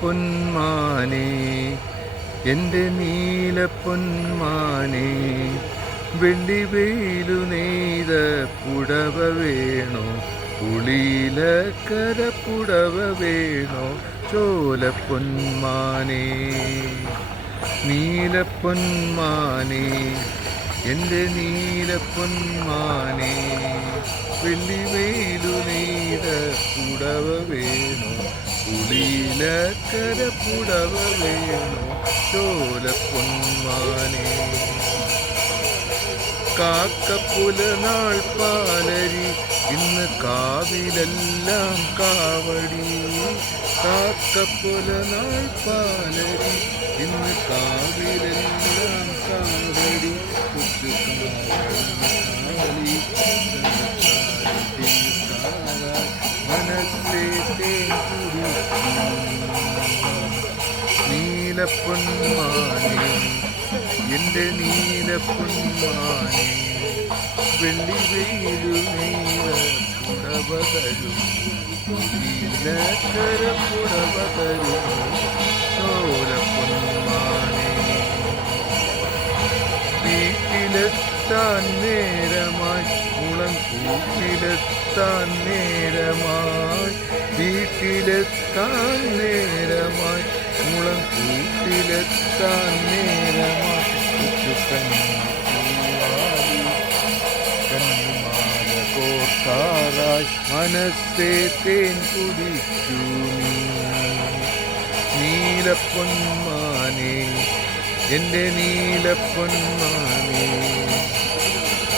നീലപ്പൊന്മാനേ എൻ്റെ നീലപ്പൊന്മാനേ, വെള്ളി വെയിലു നെയ്ത പുടവ വേണോ, പുളിയിലക്കര പുടവ വേണോ, ചോലപ്പൊന്മാനേ. നീലപ്പൊന്മാനേ എൻ്റെ നീലപ്പൊന്മാനേ, വെള്ളി വെയിലു നെയ്ത പുടവ വേണോ, പുളിയിലക്കര പുടവ വേണോ, ചോലപ്പൊന്മാനേ. കാക്കപ്പുലനാൾ പാലരി ഇന്ന് കാവിലെല്ലാം കാവടി, കാക്കപ്പുലനാൾ പാലരി ഇന്ന് കാവിലെല്ലാം കാവടി, മനസ്സേ നീലപ്പൊന്മാനേ എൻ്റെ നീലപ്പൊന്മാനേ, വെള്ളി വെയിലു നെയ്ത പുടവ തരും, പുളിയിലക്കര പുടവ തരും, ചോലപ്പൊന്മാനേ. വീട്ടിലെത്താൻ നേരമായി മുളം കൂട്ടിലെത്താൻ നേരമായി, വീട്ടിലെത്താൻ നേരമായി മുളം കൂട്ടിലെത്താൻ നേരമായി, കന്നിമാല കോർക്കാറായി മനസ്സേ തേൻ കുടിക്കൂ നീ. നീലപ്പൊന്മാനേ എൻ്റെ നീലപ്പൊന്മാനേ.